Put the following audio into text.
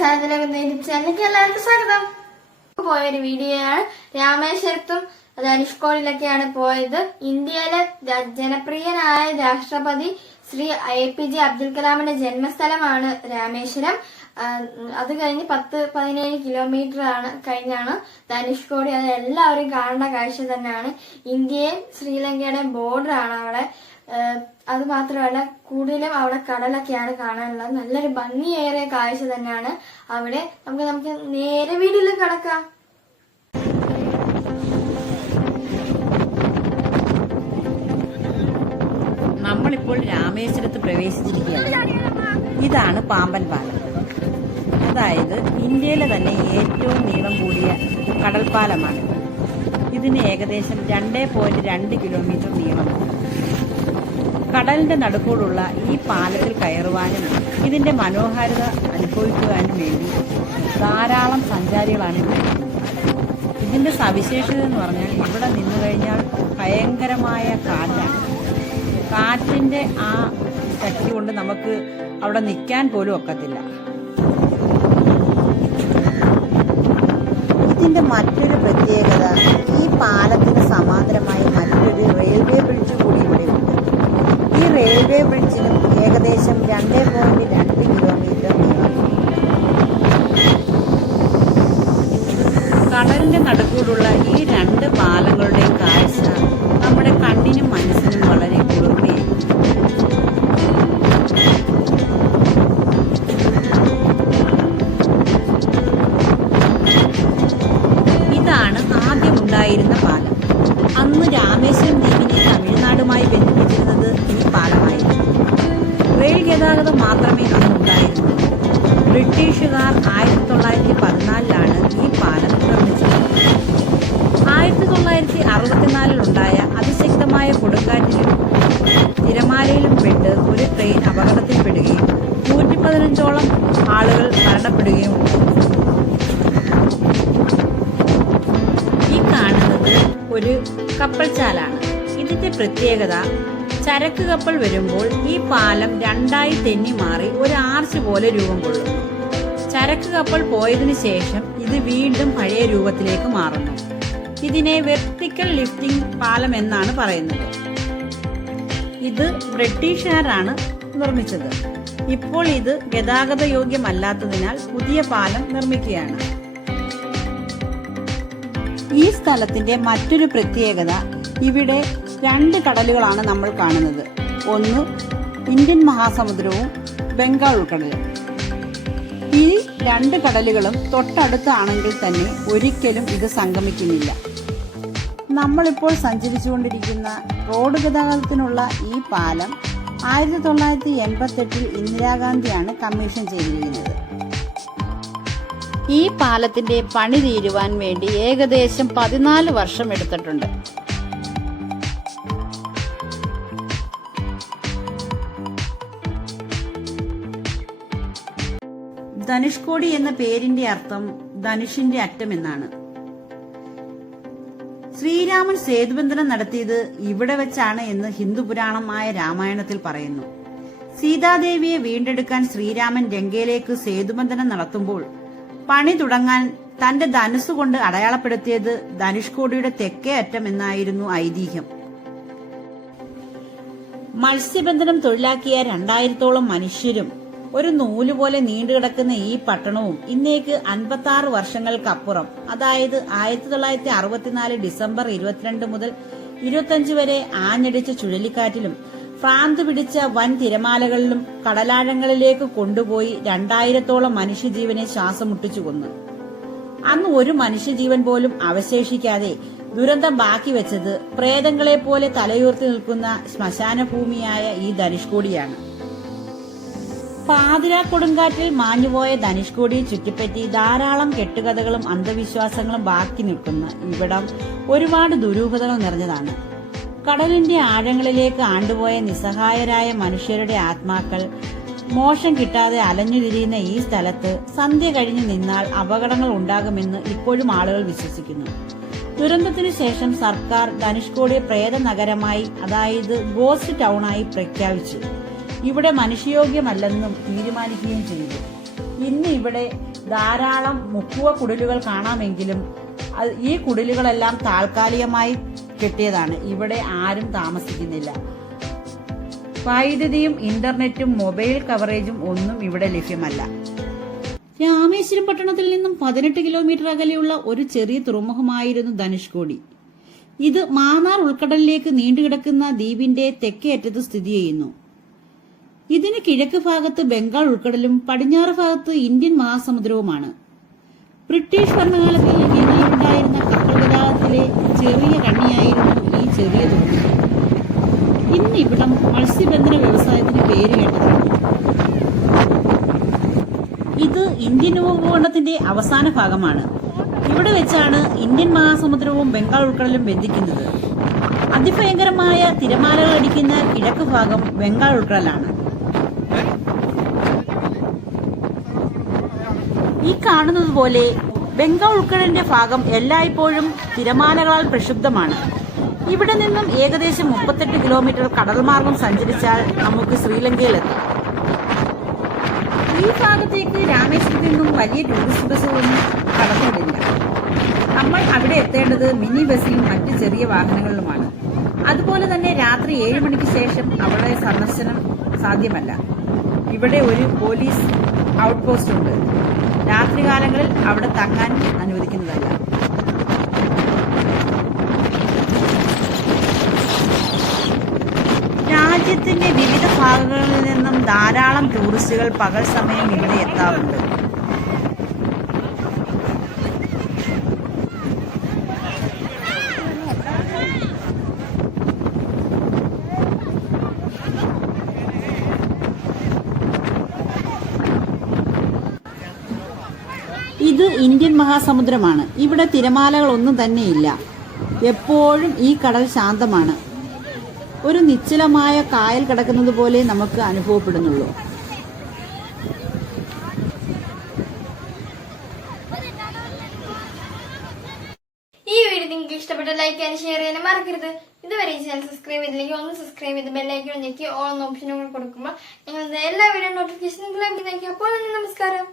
ചാനലിലേക്ക് എല്ലാവർക്കും സ്വാഗതം. പോയൊരു വീഡിയോയാണ്. രാമേശ്വരത്തും ധനുഷ്കോടിലൊക്കെയാണ് പോയത്. ഇന്ത്യയിലെ ജനപ്രിയനായ രാഷ്ട്രപതി Shri A P J Abdul കലാമിന്റെ ജന്മസ്ഥലമാണ് രാമേശ്വരം. അത് കഴിഞ്ഞ് പത്ത് പതിനേഴ് കിലോമീറ്റർ ആണ് കഴിഞ്ഞാണ് ധനുഷ്കോടി. അത് എല്ലാവരും കാണേണ്ട കാഴ്ച തന്നെയാണ്. ഇന്ത്യയും ശ്രീലങ്കയുടെയും ബോർഡർ ആണ് അവിടെ. അത് മാത്രമല്ല കൂടുതലും അവിടെ കടലൊക്കെയാണ് കാണാനുള്ളത്. നല്ലൊരു ഭംഗിയേറിയ കാഴ്ച തന്നെയാണ് അവിടെ. നമുക്ക് നമുക്ക് നേരെ വീട്ടിൽ കിടക്കാം. നമ്മളിപ്പോൾ രാമേശ്വരത്ത് പ്രവേശിച്ചിരിക്കുകയാണ്. ഇതാണ് പാമ്പൻ പാലം. അതായത് ഇന്ത്യയിലെ തന്നെ ഏറ്റവും നീളം കൂടിയ കടൽപ്പാലമാണ് ഇതിന് ഏകദേശം രണ്ടേ പോയിന്റ് രണ്ട് കിലോമീറ്റർ നീളമുണ്ട്. കടലിന്റെ നടുക്കോടുള്ള ഈ പാലത്തിൽ കയറുവാനും ഇതിന്റെ മനോഹാരിത അനുഭവിക്കുവാനും വേണ്ടി ധാരാളം സഞ്ചാരികളാണ് ഇവിടെ. ഇതിന്റെ സവിശേഷത എന്ന് പറഞ്ഞാൽ ഇവിടെ നിന്നു കഴിഞ്ഞാൽ ഭയങ്കരമായ കാറ്റാണ്. കാറ്റിന്റെ ആ ശക്തി കൊണ്ട് നമുക്ക് അവിടെ നിൽക്കാൻ പോലും ഒക്കത്തില്ല. ഇതിന്റെ മറ്റൊരു പ്രത്യേകത ഈ പാലത്തിന് സമാന്തരമായി മറ്റൊരു റെയിൽവേ ബ്രിഡ്ജ് കൂടി റെയിൽവേ ബ്രിഡ്ജിനും ഏകദേശം രണ്ട് പോയിന്റ് രണ്ട് കിലോമീറ്റർ കടലിന്റെ നടുക്കൂടുള്ള ഈ രണ്ട് പാലങ്ങളുടെയും ഗതാഗതം മാത്രമേ അന്ന് ഉണ്ടായിരുന്നുള്ളൂ ബ്രിട്ടീഷുകാർ ആയിരത്തി തൊള്ളായിരത്തി പതിനാലിലാണ് ഈ പാലം നിർമ്മിച്ചത്. ആയിരത്തി തൊള്ളായിരത്തി അറുപത്തിനാലിലുണ്ടായ അതിശക്തമായ കൊടുങ്കാറ്റിലും തിരമാലയിലും പെട്ട് ഒരു ട്രെയിൻ അപകടത്തിൽപ്പെടുകയും നൂറ്റി പതിനഞ്ചോളം ആളുകൾ മരണപ്പെടുകയും ഈ കാണുന്നത് ഒരു കപ്പൽച്ചാലാണ്. ഇതിന്റെ പ്രത്യേകത ചരക്ക് കപ്പൽ വരുമ്പോൾ ഈ പാലം രണ്ടായി തെന്നി മാറി ഒരു ആർച്ച് പോലെ രൂപം കൊള്ളും ചരക്ക് കപ്പൽ പോയതിനു ശേഷം ഇത് വീണ്ടും പഴയ രൂപത്തിലേക്ക് മാറുന്നു. ഇതിനെ വെർട്ടിക്കൽ ലിഫ്റ്റിംഗ് പാലം എന്നാണ് പറയുന്നത്. ഇത് ബ്രിട്ടീഷുകാരാണ് നിർമ്മിച്ചത്. ഇപ്പോൾ ഇത് ഗതാഗത യോഗ്യമല്ലാത്തതിനാൽ പുതിയ പാലം നിർമ്മിക്കുകയാണ്. ഈ സ്ഥലത്തിന്റെ മറ്റൊരു പ്രത്യേകത ഇവിടെ രണ്ട് കടലുകളാണ് നമ്മൾ കാണുന്നത്. ഒന്ന് ഇന്ത്യൻ മഹാസമുദ്രവും ബംഗാൾ ഉൾക്കടലും. ഈ രണ്ട് കടലുകളും തൊട്ടടുത്താണെങ്കിൽ തന്നെ ഒരിക്കലും ഇത് സംഗമിക്കുന്നില്ല. നമ്മളിപ്പോൾ സഞ്ചരിച്ചുകൊണ്ടിരിക്കുന്ന റോഡ് ഗതാഗതത്തിനുള്ള ഈ പാലം ആയിരത്തി തൊള്ളായിരത്തി എൺപത്തെട്ടിൽ ഇന്ദിരാഗാന്ധിയാണ് കമ്മീഷൻ ചെയ്തിരിക്കുന്നത്. ഈ പാലത്തിന്റെ പണി തീരുവാൻ വേണ്ടി ഏകദേശം പതിനാല് വർഷം എടുത്തിട്ടുണ്ട്. ധനുഷ്കോടി എന്ന പേരിന്റെ അർത്ഥം ധനുഷിന്റെ അറ്റം എന്നാണ് ശ്രീരാമൻ സേതുബന്ധനം നടത്തിയത് ഇവിടെ വെച്ചാണ് എന്ന് ഹിന്ദു പുരാണമായ രാമായണത്തിൽ പറയുന്നു. സീതാദേവിയെ വീണ്ടെടുക്കാൻ ശ്രീരാമൻ ലങ്കയിലേക്ക് സേതുബന്ധനം നടത്തുമ്പോൾ പണി തുടങ്ങാൻ തന്റെ ധനുസ് കൊണ്ട് അടയാളപ്പെടുത്തിയത് ധനുഷ്കോടിയുടെ തെക്കേ അറ്റം എന്നായിരുന്നു ഐതിഹ്യം. മത്സ്യബന്ധനം തൊഴിലാക്കിയ രണ്ടായിരത്തോളം മനുഷ്യരും ഒരു നൂൽ പോലെ നീണ്ടുകിടക്കുന്ന ഈ പട്ടണവും ഇന്നേക്ക് അൻപത്തി വർഷങ്ങൾക്കപ്പുറം. അതായത് ആയിരത്തി തൊള്ളായിരത്തി അറുപത്തിനാല് ഡിസംബർ ഇരുപത്തിരണ്ട് മുതൽ ഇരുപത്തിയഞ്ച് വരെ ആഞ്ഞടിച്ച ചുഴലിക്കാറ്റിലും ഫ്രാന്ത് പിടിച്ച വൻ തിരമാലകളിലും കടലാഴങ്ങളിലേക്ക് കൊണ്ടുപോയി രണ്ടായിരത്തോളം മനുഷ്യജീവനെ ശ്വാസം മുട്ടിച്ചു കൊന്നു. അന്ന് ഒരു മനുഷ്യജീവൻ പോലും അവശേഷിക്കാതെ ദുരന്തം ബാക്കി വെച്ചത് പ്രേതങ്ങളെ പോലെ തലയുയർത്തി നിൽക്കുന്ന ശ്മശാന ഭൂമിയായ ഈ ധനുഷ്കോടിയാണ് പാതിരാ കൊടുങ്കാറ്റിൽ മാഞ്ഞുപോയ ധനുഷ്കോടിയെ ചുറ്റിപ്പറ്റി ധാരാളം കെട്ടുകഥകളും അന്ധവിശ്വാസങ്ങളും ബാക്കി നിൽക്കുന്ന ഇവിടം ഒരുപാട് ദുരൂഹതകൾ നിറഞ്ഞതാണ്. കടലിന്റെ ആഴങ്ങളിലേക്ക് ആണ്ടുപോയ നിസ്സഹായരായ മനുഷ്യരുടെ ആത്മാക്കൾ മോശം കിട്ടാതെ അലഞ്ഞുതിരിയുന്ന ഈ സ്ഥലത്ത് സന്ധ്യ കഴിഞ്ഞു നിന്നാൽ അപകടങ്ങൾ ഉണ്ടാകുമെന്ന് ഇപ്പോഴും ആളുകൾ വിശ്വസിക്കുന്നു. ദുരന്തത്തിനു ശേഷം സർക്കാർ ധനുഷ്കോടിയെ പ്രേത നഗരമായി അതായത് ഗോസ്റ്റ് ടൗണായി പ്രഖ്യാപിച്ചു. ഇവിടെ മനുഷ്യയോഗ്യമല്ലെന്നും തീരുമാനിക്കുകയും ചെയ്തു. ഇന്ന് ഇവിടെ ധാരാളം മുക്കുവ കുടിലുകൾ കാണാമെങ്കിലും ഈ കുടിലുകളെല്ലാം താൽക്കാലികമായി കിട്ടിയതാണ്. ഇവിടെ ആരും താമസിക്കുന്നില്ല. വൈദ്യുതിയും ഇന്റർനെറ്റും മൊബൈൽ കവറേജും ഒന്നും ഇവിടെ ലഭ്യമല്ല. രാമേശ്വരം പട്ടണത്തിൽ നിന്നും പതിനെട്ട് കിലോമീറ്റർ അകലെയുള്ള ഒരു ചെറിയ തുറമുഖമായിരുന്നു ധനുഷ്കോടി. ഇത് മാന്നാർ ഉൾക്കടലിലേക്ക് നീണ്ടുകിടക്കുന്ന ദ്വീപിന്റെ തെക്കേ അറ്റത്ത് സ്ഥിതി ചെയ്യുന്നു. ഇതിന് കിഴക്ക് ഭാഗത്ത് ബംഗാൾ ഉൾക്കടലും പടിഞ്ഞാറ് ഭാഗത്ത് ഇന്ത്യൻ മഹാസമുദ്രവുമാണ്. ബ്രിട്ടീഷ് ഭരണകാലത്തിൽ ഇന്ത്യയിലുണ്ടായിരുന്ന കപ്പൽ ഗതാഗതത്തിലെ ചെറിയ കണ്ണിയായിരുന്നു ഈ ചെറിയ തുറമുഖം ഇന്ന് ഇവിടം മത്സ്യബന്ധന വ്യവസായത്തിന് പേര് കേട്ടതാണ്. ഇത് ഇന്ത്യൻ ഉപഭൂഖണ്ഡത്തിന്റെ അവസാന ഭാഗമാണ്. ഇവിടെ വെച്ചാണ് ഇന്ത്യൻ മഹാസമുദ്രവും ബംഗാൾ ഉൾക്കടലും ബന്ധിക്കുന്നത്. അതിഭയങ്കരമായ തിരമാലകൾ അടിക്കുന്ന കിഴക്ക് ഭാഗം ബംഗാൾ ഉൾക്കടലാണ്. ഈ കാണുന്നത് പോലെ ബംഗാൾ ഉൾക്കടലിന്റെ ഭാഗം എല്ലായ്പ്പോഴും തിരമാലകളാൽ പ്രക്ഷുബ്ധമാണ്. ഇവിടെ നിന്നും ഏകദേശം മുപ്പത്തെട്ട് കിലോമീറ്റർ കടൽ മാർഗം സഞ്ചരിച്ചാൽ നമുക്ക് ശ്രീലങ്കയിലെത്താം. ഈ ഭാഗത്തേക്ക് രാമേശ്വരത്തിൽ നിന്നും വലിയ ടൂറിസ്റ്റ് ബസ്സുകളൊന്നും കടന്നുവിടില്ല നമ്മൾ അവിടെ എത്തേണ്ടത് മിനി ബസ്സിലും മറ്റ് ചെറിയ വാഹനങ്ങളിലുമാണ്. അതുപോലെ തന്നെ രാത്രി ഏഴ് മണിക്ക് ശേഷം അവിടെ സന്ദർശനം സാധ്യമല്ല. ഇവിടെ ഒരു പോലീസ് ഔട്ട് പോസ്റ്റ് ഉണ്ട് രാത്രികാലങ്ങളിൽ അവിടെ തങ്ങാൻ അനുവദിക്കുന്നതല്ല. രാജ്യത്തിന്റെ വിവിധ ഭാഗങ്ങളിൽ നിന്നും ധാരാളം ടൂറിസ്റ്റുകൾ പകൽ സമയം ഇവിടെ എത്താറുണ്ട്. ഇത് ഇന്ത്യൻ മഹാസമുദ്രമാണ്. ഇവിടെ തിരമാലകളൊന്നും തന്നെയില്ല. എപ്പോഴും ഈ കടൽ ശാന്തമാണ്. ഒരു നിശ്ചലമായ കായൽ കിടക്കുന്നത് പോലെ നമുക്ക് അനുഭവപ്പെടുന്നുള്ളൂ. ഈ വീഡിയോ നിങ്ങൾക്ക് ഇഷ്ടപ്പെട്ട ലൈക്ക് ആൻഡ് ഷെയർ ചെയ്യാനും മറക്കരുത്. ഇതുവരെ ഈ ചാനൽ സബ്സ്ക്രൈബ് ചെയ്തില്ലെങ്കിൽ ഒന്ന് സബ്സ്ക്രൈബ് ചെയ്ത് ബെല്ലൈക്കൺ ഞെക്കി ഓൺ ഓപ്ഷനുകൾ കൊടുക്കുമ്പോൾ ഞങ്ങളുടെ എല്ലാ വീഡിയോ ലഭിക്കുന്നതായിരിക്കും. അപ്പോൾ നമസ്കാരം.